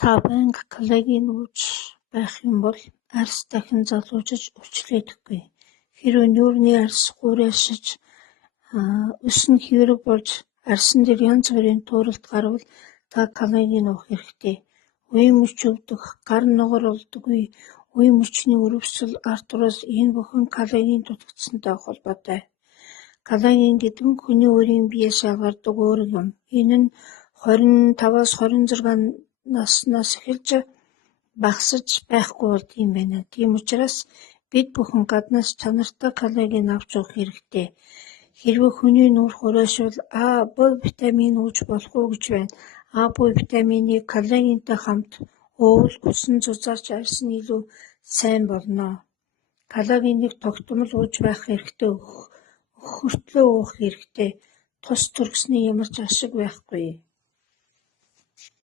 Та байнга коллаген ууж байх юм бол арьс дахин залуужиж өвчлөгдөхгүй. Хэрэв нүүрний арьс гуйрайшиж өс нь хэврэг болж арьсан дээр янз бүрийн тууралт гарвал та коллаген уух хэрэгтэй. Үе мөч өвдөх, гар ногор олдоггүй, үе мөчний өрөвсөл, артроз энэ бүхэн коллаген дутагдсантай холбоотой. Коллаген гэдэг нь хүний өөрийн биеэс шалгардаг уурэг юм. Энэ нь 25-26 наснаас эхэлж багасж байхгүй болд юм байна. Тийм учраас бид бүхэн гаднаас чанартай коллаген авч уух хэрэгтэй. Хэрвээ хүний нүүр хураашвал А, Б витамин ууж болох уу гэж байна. А, Б витаминыг коллагентай хамт уувал усан зузаач арьс нь илүү сайн болно. Коллагеныг тогтмол ууж байх хэрэгтэй. Өхөртлөө уух хэрэгтэй. Тус төргсний ямар ч ашиг байхгүй.